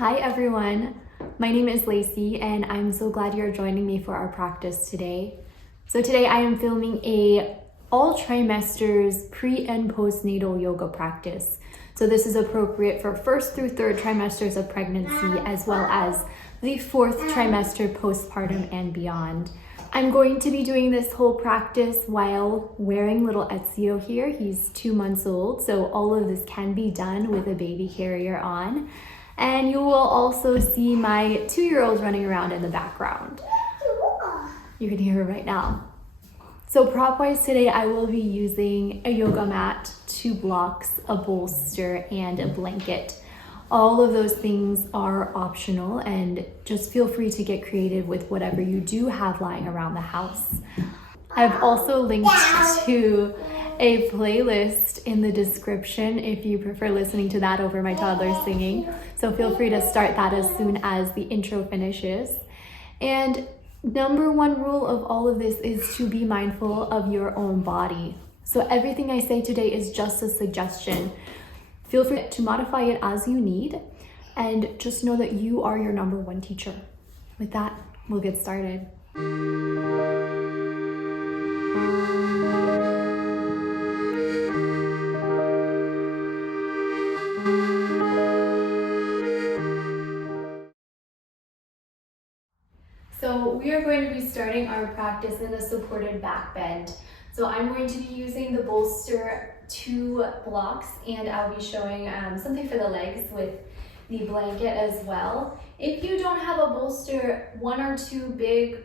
Hi everyone, my name is Lacey and I'm so glad you're joining me for our practice today. So today I am filming a all trimesters pre and postnatal yoga practice. So this is appropriate for first through third trimesters of pregnancy as well as the fourth trimester postpartum and beyond. I'm going to be doing this whole practice while wearing little Ezio here. He's 2 months old, so all of this can be done with a baby carrier on. And you will also see my 2-year-old running around in the background. You can hear her right now. So prop-wise today, I will be using a yoga mat, 2 blocks, a bolster, and a blanket. All of those things are optional and just feel free to get creative with whatever you do have lying around the house. I've also linked to a playlist in the description if you prefer listening to that over my toddler singing. So feel free to start that as soon as the intro finishes. And number one rule of all of this is to be mindful of your own body. So everything I say today is just a suggestion. Feel free to modify it as you need, and just know that you are your number one teacher. With that, we'll get started. So we are going to be starting our practice in a supported back bend. So I'm going to be using the bolster 2 blocks, and I'll be showing something for the legs with the blanket as well. If you don't have a bolster, 1 or 2 big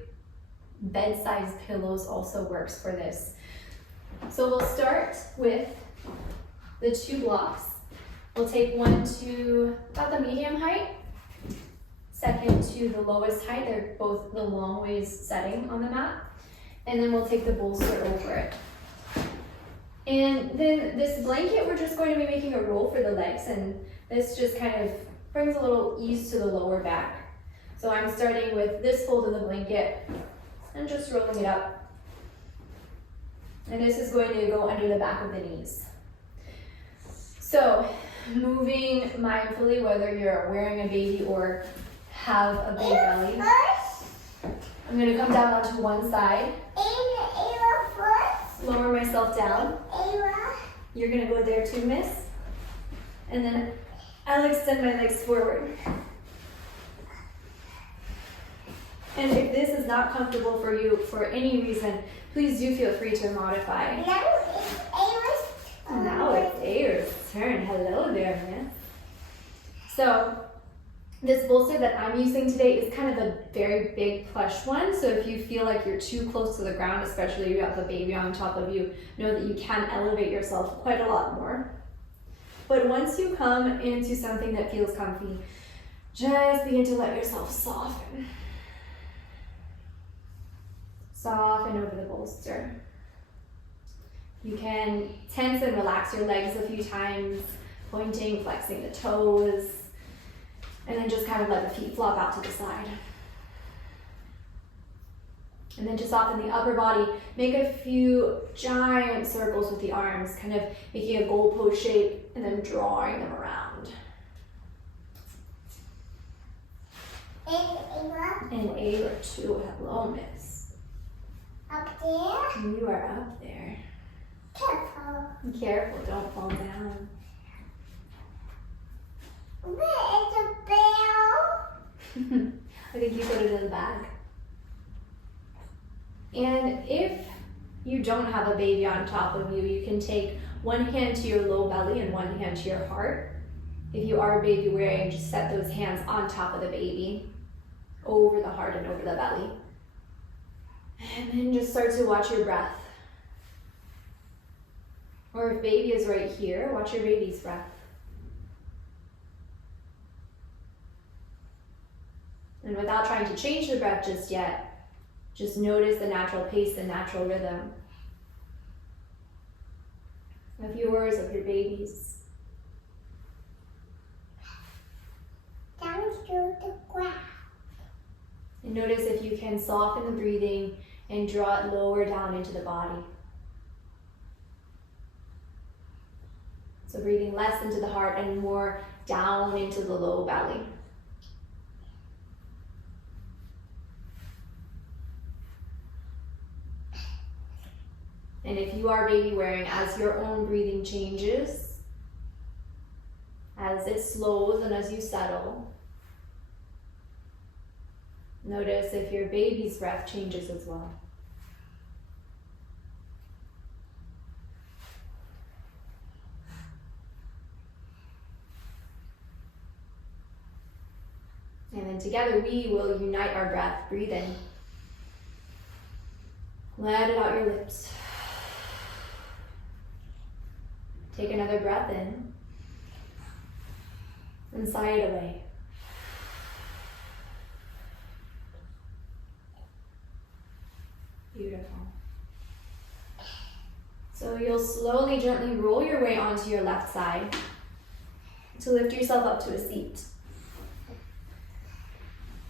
bed-sized pillows also works for this. So we'll start with the 2 blocks. We'll take one to about the medium height, second to the lowest height. They're both the long ways setting on the mat. And then we'll take the bolster over it. And then this blanket, we're just going to be making a roll for the legs, and this just kind of brings a little ease to the lower back. So I'm starting with this fold of the blanket and just rolling it up. And this is going to go under the back of the knees. So moving mindfully, whether you're wearing a baby or have a big belly. I'm going to come down onto one side, lower myself down. You're going to go there too, miss. And then I'll extend my legs forward. And if this is not comfortable for you for any reason, please do feel free to modify. Now it's Ava's turn. Hello there, miss. So this bolster that I'm using today is kind of a very big plush one. So if you feel like you're too close to the ground, especially if you have the baby on top of you, know that you can elevate yourself quite a lot more. But once you come into something that feels comfy, just begin to let yourself soften. Soften over the bolster. You can tense and relax your legs a few times, pointing, flexing the toes, and then just kind of let the feet flop out to the side. And then to soften the upper body, make a few giant circles with the arms, kind of making a goalpost shape and then drawing them around. And Ava too. Hello, miss. Up there? You are up there. Careful. Careful, don't fall down. Where is the bell? I think you put it in the bag. And if you don't have a baby on top of you, you can take one hand to your low belly and one hand to your heart. If you are baby wearing, just set those hands on top of the baby, over the heart and over the belly. And then just start to watch your breath. Or if baby is right here, watch your baby's breath. And without trying to change the breath just yet, just notice the natural pace and natural rhythm of yours, of your baby's. Down to the ground. And notice if you can soften the breathing and draw it lower down into the body. So breathing less into the heart and more down into the low belly. And if you are baby wearing, as your own breathing changes, as it slows and as you settle, notice if your baby's breath changes as well. And then together we will unite our breath. Breathe in. Let it out your lips. Take another breath in. And sigh it away. Beautiful. So you'll slowly, gently roll your way onto your left side to lift yourself up to a seat.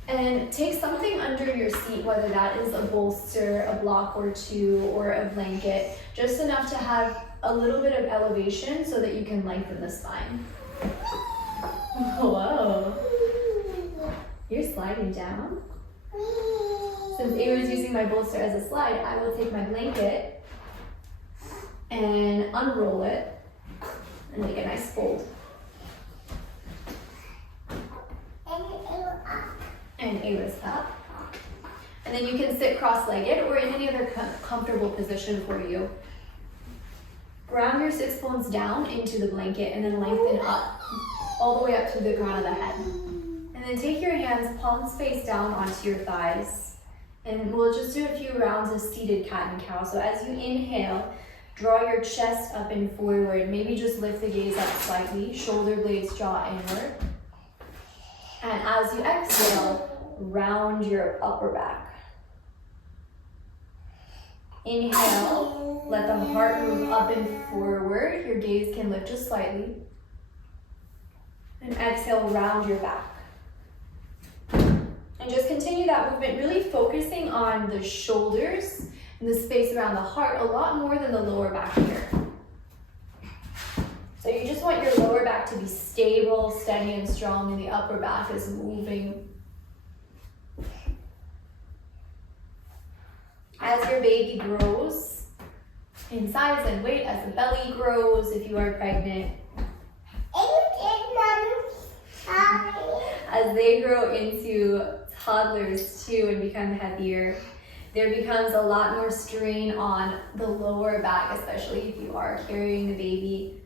And take something under your seat, whether that is a bolster, a block or two, or a blanket, just enough to have a little bit of elevation so that you can lengthen the spine. Whoa. You're sliding down. Since Ava is using my bolster as a slide, I will take my blanket and unroll it and make a nice fold. And Ava's up. And then you can sit cross-legged or in any other comfortable position for you. Ground your sits bones down into the blanket and then lengthen up, all the way up to the crown of the head. And then take your hands palms face down onto your thighs. And we'll just do a few rounds of seated cat and cow. So as you inhale, draw your chest up and forward. Maybe just lift the gaze up slightly, shoulder blades draw inward. And as you exhale, round your upper back. Inhale, let the heart move up and forward. Your gaze can lift just slightly. And exhale, round your back. And just continue that movement, really focusing on the shoulders and the space around the heart a lot more than the lower back here. So you just want your lower back to be stable, steady, and strong, and the upper back is moving. As your baby grows in size and weight, as the belly grows, if you are pregnant, as they grow into toddlers too and become heavier, there becomes a lot more strain on the lower back, especially if you are carrying the baby.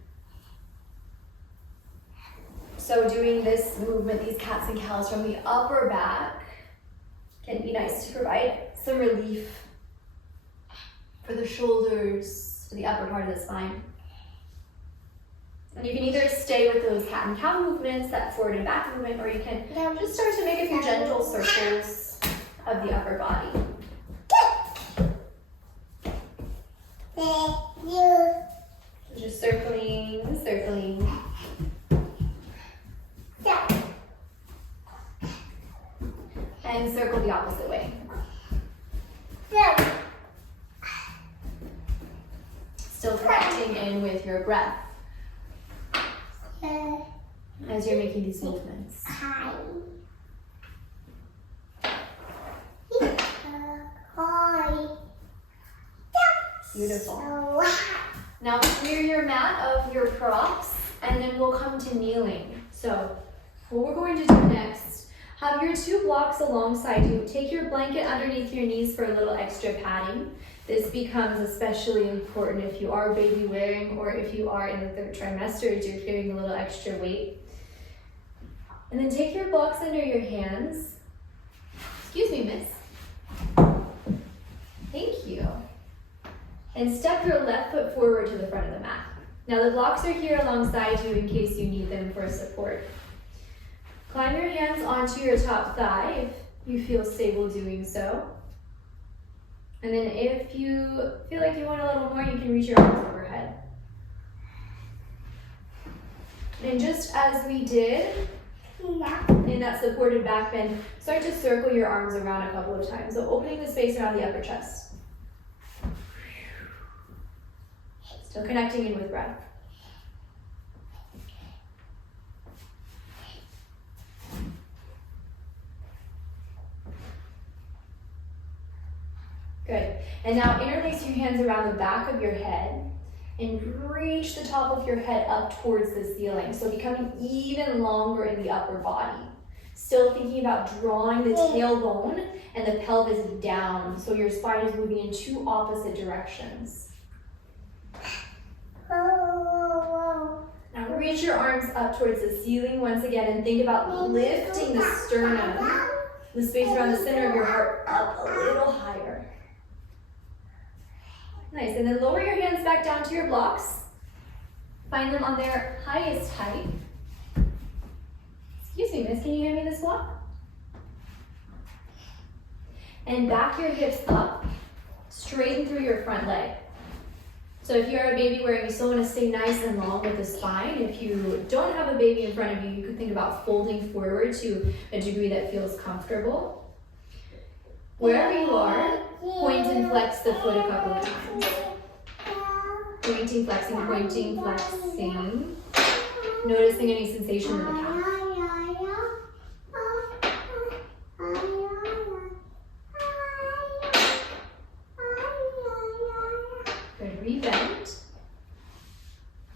So doing this movement, these cats and cows from the upper back, can be nice to provide some relief for the shoulders, for the upper part of the spine. And you can either stay with those cat and cow movements, that forward and back movement, or you can just start to make a few gentle circles of the upper body. So just circling, circling. And circle the opposite way. Still connecting in with your breath as you're making these movements. Beautiful. Now clear your mat of your props and then we'll come to kneeling. So what we're going to do next, have your two blocks alongside you. Take your blanket underneath your knees for a little extra padding. This becomes especially important if you are baby wearing or if you are in the third trimester as you're carrying a little extra weight. And then take your blocks under your hands. Excuse me, miss. Thank you. And step your left foot forward to the front of the mat. Now the blocks are here alongside you in case you need them for support. Climb your hands onto your top thigh if you feel stable doing so. And then if you feel like you want a little more, you can reach your arms overhead. And just as we did in that supported back bend, start to circle your arms around a couple of times. So opening the space around the upper chest. Still connecting in with breath. Good. And now interlace your hands around the back of your head and reach the top of your head up towards the ceiling. So becoming even longer in the upper body. Still thinking about drawing the tailbone and the pelvis down. So your spine is moving in two opposite directions. Now reach your arms up towards the ceiling once again and think about lifting the sternum, the space around the center of your heart, up a little higher. Nice, and then lower your hands back down to your blocks. Find them on their highest height. Excuse me, miss, can you hand me this block? And back your hips up, straighten through your front leg. So if you're a baby wearing, you still want to stay nice and long with the spine. If you don't have a baby in front of you, you could think about folding forward to a degree that feels comfortable. Wherever you are, point and flex the foot a couple of times. Pointing, flexing. Noticing any sensation in the calf. Good, rebend.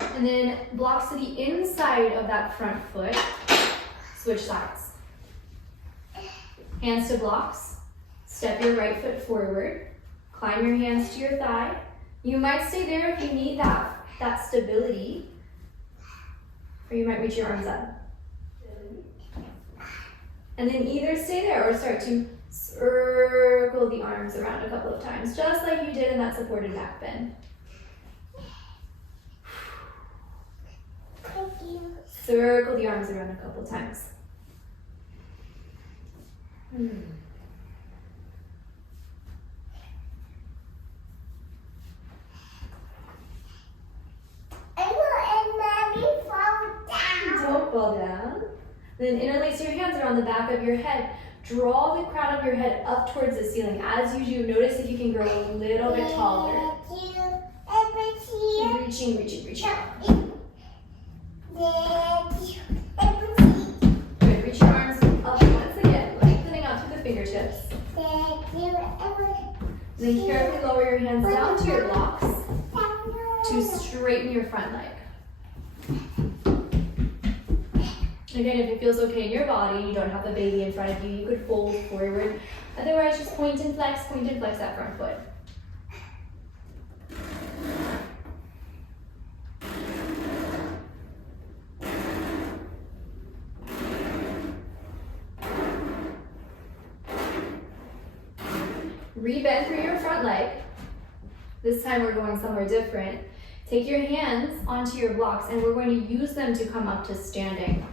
And then blocks to the inside of that front foot. Switch sides. Hands to blocks. Step your right foot forward. Climb your hands to your thigh. You might stay there if you need that stability. Or you might reach your arms up. And then either stay there or start to circle the arms around a couple of times, just like you did in that supported back bend. Circle the arms around a couple of times. Don't fall down. Then interlace your hands around the back of your head. Draw the crown of your head up towards the ceiling. As you do, notice if you can grow a little bit taller. Reaching. Good, reach your arms up once again, lengthening out through the fingertips. Then carefully lower your hands down to your blocks to straighten your front leg. Again, if it feels okay in your body, you don't have the baby in front of you, you could fold forward. Otherwise, just point and flex that front foot. Rebend through your front leg. This time we're going somewhere different. Take your hands onto your blocks and we're going to use them to come up to standing.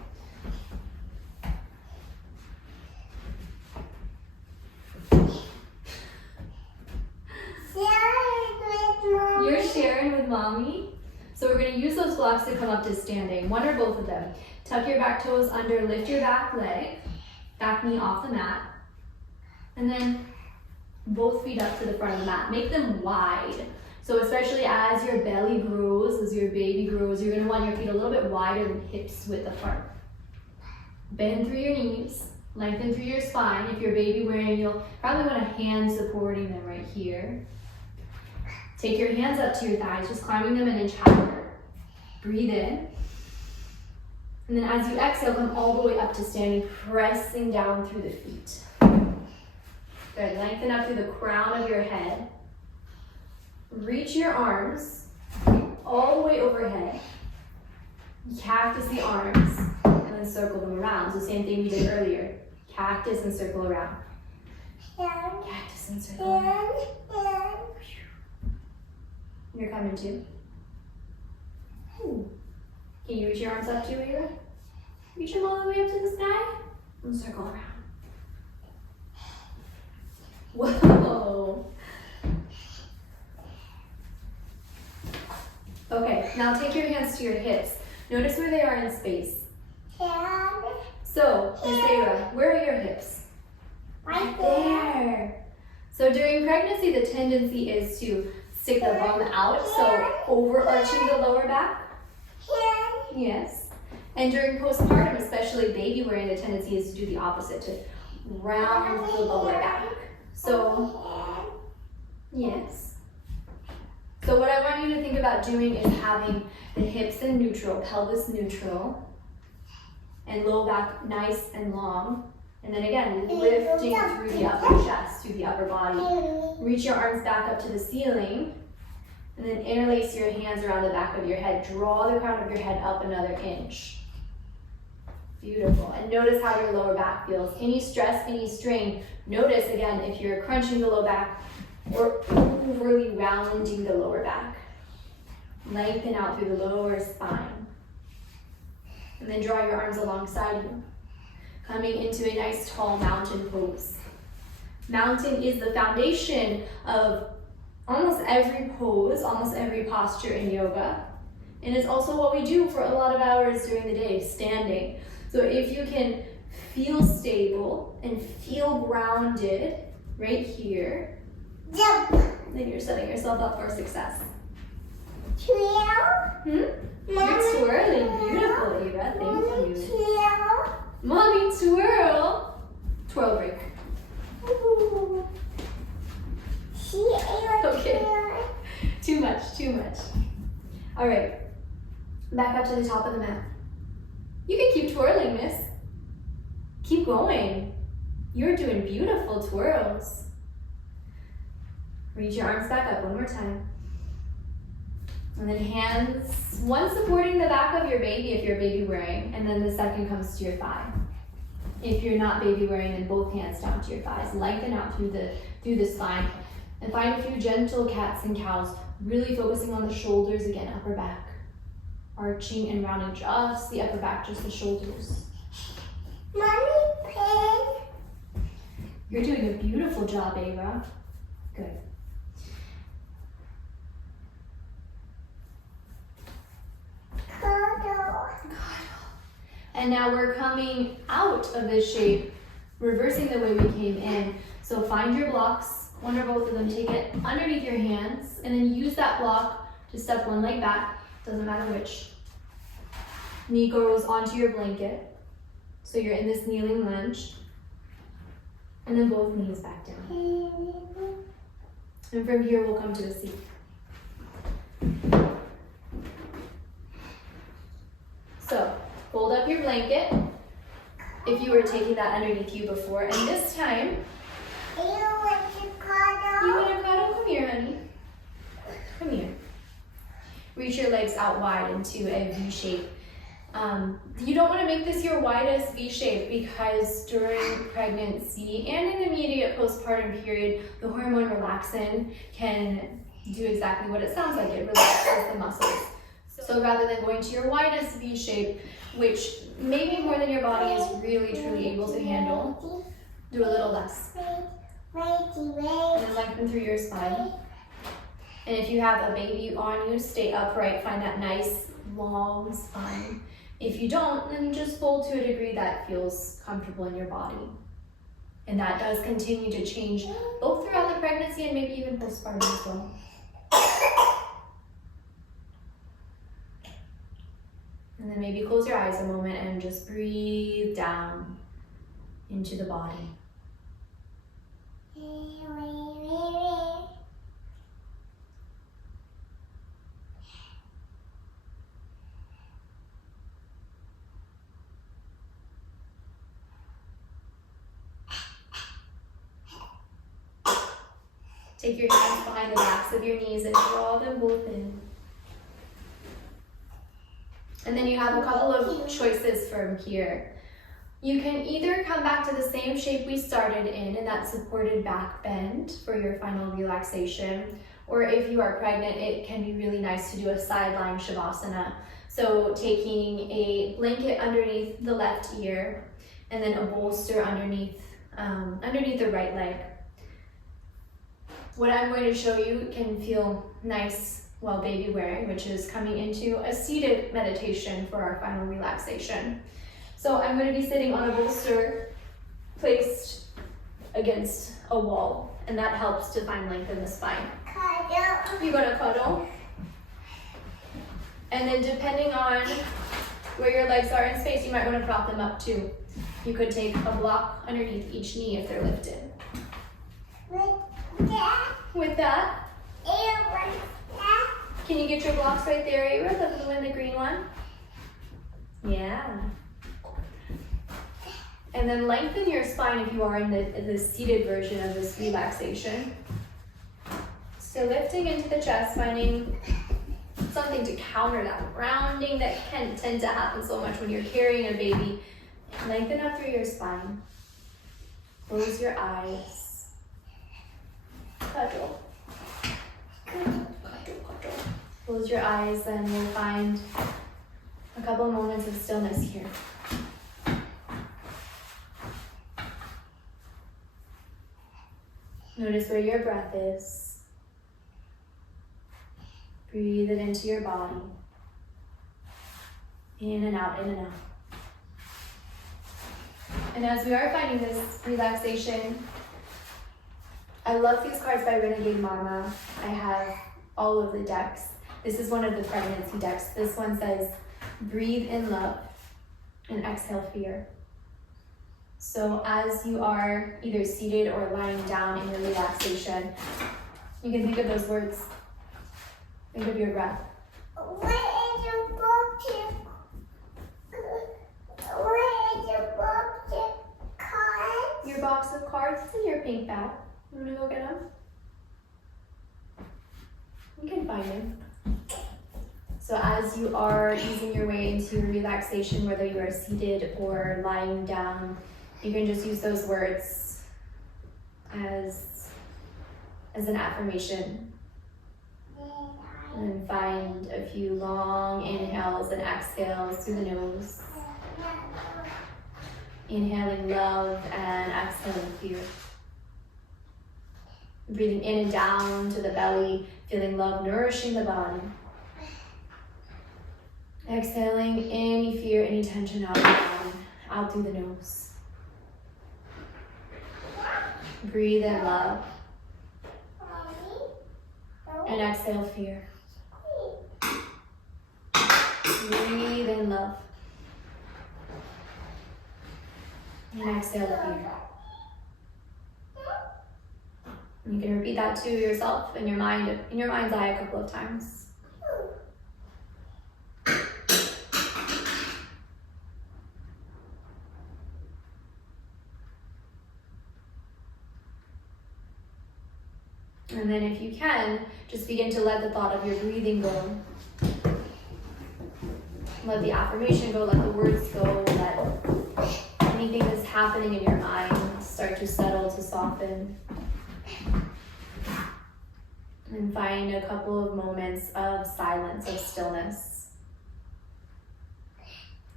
You're sharing with mommy. So we're going to use those blocks to come up to standing, one or both of them. Tuck your back toes under, lift your back leg, back knee off the mat, and then both feet up to the front of the mat. Make them wide. So especially as your belly grows, as your baby grows, you're going to want your feet a little bit wider than hips width apart. Bend through your knees, lengthen through your spine. If you're baby wearing, you'll probably want a hand supporting them right here. Take your hands up to your thighs, just climbing them an inch higher. Breathe in. And then as you exhale, come all the way up to standing, pressing down through the feet. Good, lengthen up through the crown of your head. Reach your arms all the way overhead. Cactus the arms, and then circle them around. So same thing we did earlier. Cactus and circle around. Cactus and circle around. You're coming too. Can you reach your arms up too, Ava? Reach them all the way up to the sky and circle around. Whoa. Okay, now take your hands to your hips. Notice where they are in space. So, Miss Ava, where are your hips? Right there. So during pregnancy, the tendency is to stick the bum out, so overarching the lower back. Yes. And during postpartum, especially baby wearing, the tendency is to do the opposite, to round the lower back. So Yes. So what I want you to think about doing is having the hips in neutral, pelvis neutral, and low back nice and long. And then again, lifting through the upper chest, through the upper body. Reach your arms back up to the ceiling. And then interlace your hands around the back of your head. Draw the crown of your head up another inch. Beautiful. And notice how your lower back feels. Any stress, any strain. Notice again if you're crunching the low back or overly rounding the lower back. Lengthen out through the lower spine. And then draw your arms alongside you. Coming into a nice tall mountain pose. Mountain is the foundation of almost every pose, almost every posture in yoga. And it's also what we do for a lot of hours during the day, standing. So if you can feel stable and feel grounded right here, Jump. then you're setting yourself up for success. Twirl. You're twirling. Beautiful, Eva. Thank you. Twirl. Mommy, twirl. Twirl break. Ooh. She ate a Okay. twirl. Too much, too much. All right, back up to the top of the mat. You can keep twirling, miss. Keep going. You're doing beautiful twirls. Reach your arms back up one more time. And then hands, one supporting the back of your baby if you're baby wearing, and then the second comes to your thigh. If you're not baby wearing, then both hands down to your thighs. Lengthen out through the spine. And find a few gentle cats and cows, really focusing on the shoulders again, upper back. Arching and rounding just the upper back, just the shoulders. Mommy, pen. You're doing a beautiful job, Ava. Good. Cuddle. And now we're coming out of this shape, reversing the way we came in. So find your blocks, one or both of them, take it underneath your hands, and then use that block to step one leg back, doesn't matter which. Knee goes onto your blanket, so you're in this kneeling lunge, and then both knees back down. And from here, we'll come to a seat. So, fold up your blanket, if you were taking that underneath you before, and this time, You want to cuddle? you want to cuddle? Come here, honey. Come here. Reach your legs out wide into a V shape. You don't want to make this your widest V shape because during pregnancy and in the immediate postpartum period, the hormone relaxin can do exactly what it sounds like. It relaxes the muscles. So rather than going to your widest V shape, which maybe more than your body is really truly able to handle, do a little less. And then lengthen through your spine. And if you have a baby on you, stay upright. Find that nice long spine. If you don't, then just fold to a degree that feels comfortable in your body. And that does continue to change both throughout the pregnancy and maybe even postpartum as well. And then maybe close your eyes a moment and just breathe down into the body. Take your hands behind the backs of your knees and draw them both in. And then you have a couple of choices from here. You can either come back to the same shape we started in, and that supported back bend for your final relaxation. Or if you are pregnant, it can be really nice to do a sideline shavasana. So taking a blanket underneath the left ear, and then a bolster underneath the right leg. What I'm going to show you can feel nice while baby wearing, which is coming into a seated meditation for our final relaxation. So I'm going to be sitting on a bolster placed against a wall, and that helps to find length in the spine. Cuddle. You're going to cuddle. And then depending on where your legs are in space, you might want to prop them up too. You could take a block underneath each knee if they're lifted. With that. with that. Can you get your blocks right there, Ava? The blue and the green one? Yeah. And then lengthen your spine if you are in the seated version of this relaxation. So lifting into the chest, finding something to counter that rounding that can tend to happen so much when you're carrying a baby. Lengthen up through your spine. Close your eyes. Cuddle. Cuddle, cuddle. Close your eyes and we'll find a couple moments of stillness here. Notice where your breath is. Breathe it into your body. In and out, in and out. And as we are finding this relaxation, I love these cards by Renegade Mama. I have all of the decks. This is one of the pregnancy decks. This one says, breathe in love and exhale fear. So as you are either seated or lying down in your relaxation, you can think of those words. Think of your breath. Where is your box? Where is your box of cards? Your box of cards is in your pink bag. You want to go get them? You can find them. So as you are easing your way into your relaxation, whether you are seated or lying down, you can just use those words as an affirmation. And find a few long inhales and exhales through the nose. Inhaling love and exhaling fear. Breathing in and down to the belly, feeling love nourishing the body. Exhaling any fear, any tension out of the body, out through the nose. Breathe in love. And exhale fear. Breathe in love. And exhale fear. You can repeat that to yourself in your mind's eye a couple of times. And then if you can, just begin to let the thought of your breathing go. Let the affirmation go, let the words go, let anything that's happening in your mind start to settle, to soften. And find a couple of moments of silence, of stillness.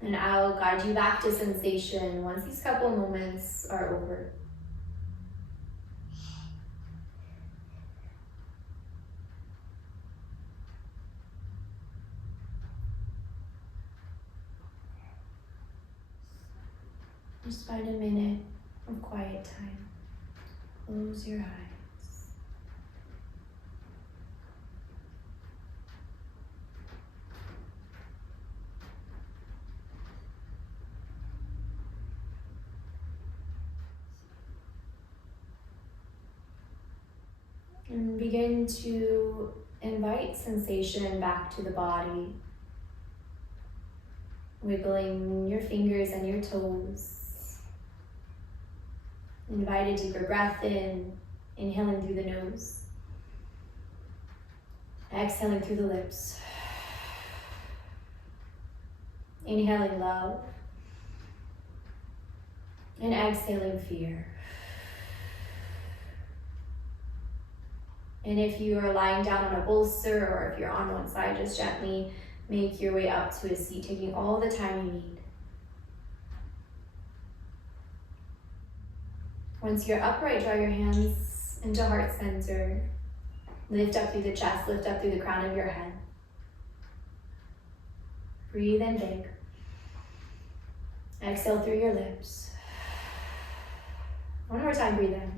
And I'll guide you back to sensation once these couple of moments are over. Just find a minute of quiet time. Close your eyes. And begin to invite sensation back to the body. Wiggling your fingers and your toes. Invite a deeper breath in, inhaling through the nose. Exhaling through the lips. Inhaling love. And exhaling fear. And if you are lying down on a bolster or if you're on one side, just gently make your way up to a seat, taking all the time you need. Once you're upright, draw your hands into heart center. Lift up through the chest, lift up through the crown of your head. Breathe in big. Exhale through your lips. One more time, breathe in.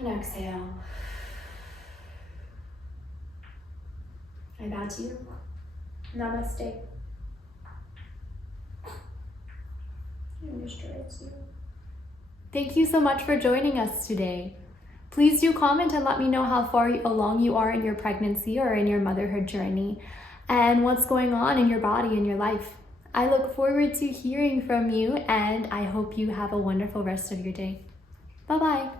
And exhale. I bow to you. Namaste. And destroy Ezio. Thank you so much for joining us today. Please do comment and let me know how far along you are in your pregnancy or in your motherhood journey and what's going on in your body and your life. I look forward to hearing from you, and I hope you have a wonderful rest of your day. Bye-bye.